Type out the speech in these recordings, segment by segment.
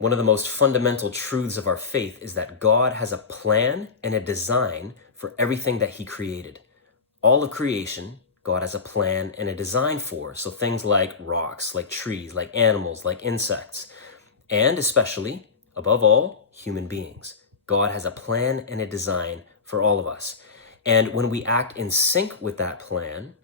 One of the most fundamental truths of our faith is that God has a plan and a design for everything that he created. All of creation, God has a plan and a design for. So things like rocks, like trees, like animals, like insects, and especially, above all, human beings. God has a plan and a design for all of us. And when we act in sync with that plan,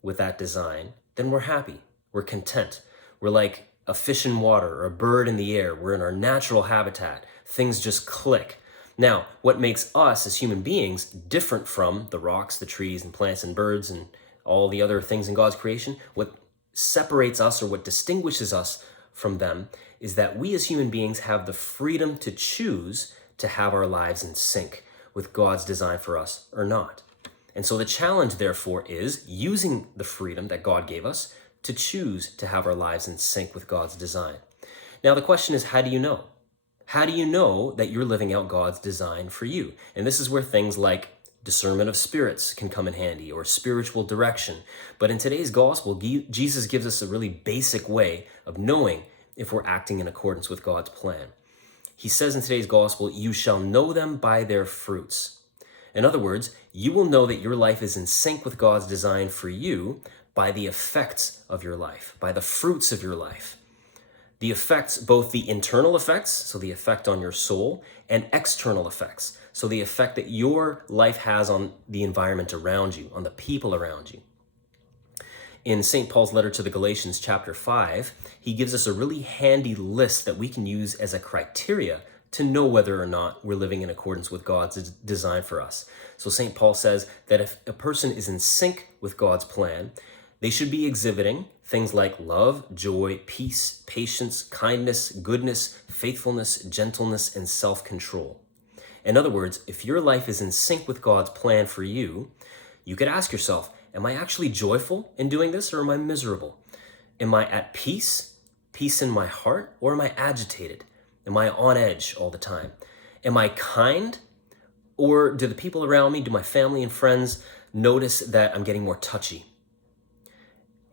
with that design, then we're happy, we're content. We're like a fish in water or a bird in the air. We're in our natural habitat. Things just click. Now, what makes us as human beings different from the rocks, the trees, and plants and birds and all the other things in God's creation, what separates us or what distinguishes us from them is that we as human beings have the freedom to choose to have our lives in sync with God's design for us or not. And so the challenge, therefore, is using the freedom that God gave us to choose to have our lives in sync with God's design. Now, the question is, how do you know? How do you know that you're living out God's design for you? And this is where things like discernment of spirits can come in handy, or spiritual direction. But in today's gospel, Jesus gives us a really basic way of knowing if we're acting in accordance with God's plan. He says in today's gospel, "You shall know them by their fruits." In other words, you will know that your life is in sync with God's design for you by the effects of your life, by the fruits of your life. The effects, both the internal effects, so the effect on your soul, and external effects, so the effect that your life has on the environment around you, on the people around you. In St. Paul's letter to the Galatians, chapter 5, he gives us a really handy list that we can use as a criteria to know whether or not we're living in accordance with God's design for us. So St. Paul says that if a person is in sync with God's plan, they should be exhibiting things like love, joy, peace, patience, kindness, goodness, faithfulness, gentleness, and self-control. In other words, if your life is in sync with God's plan for you, you could ask yourself, am I actually joyful in doing this, or am I miserable? Am I at peace in my heart, or am I agitated? Am I on edge all the time? Am I kind? Or do the people around me, do my family and friends notice that I'm getting more touchy?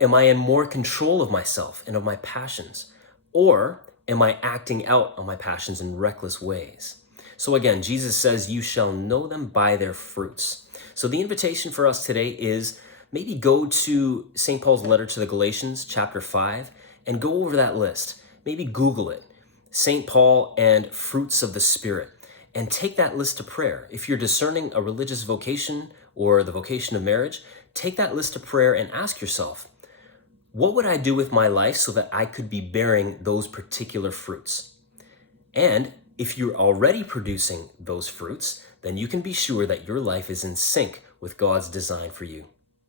Am I in more control of myself and of my passions? Or am I acting out on my passions in reckless ways? So again, Jesus says, "You shall know them by their fruits." So the invitation for us today is maybe go to St. Paul's letter to the Galatians, chapter 5, and go over that list. Maybe Google it. St. Paul and fruits of the Spirit, and take that list to prayer. If you're discerning a religious vocation or the vocation of marriage, take that list to prayer and ask yourself, what would I do with my life so that I could be bearing those particular fruits? And if you're already producing those fruits, then you can be sure that your life is in sync with God's design for you.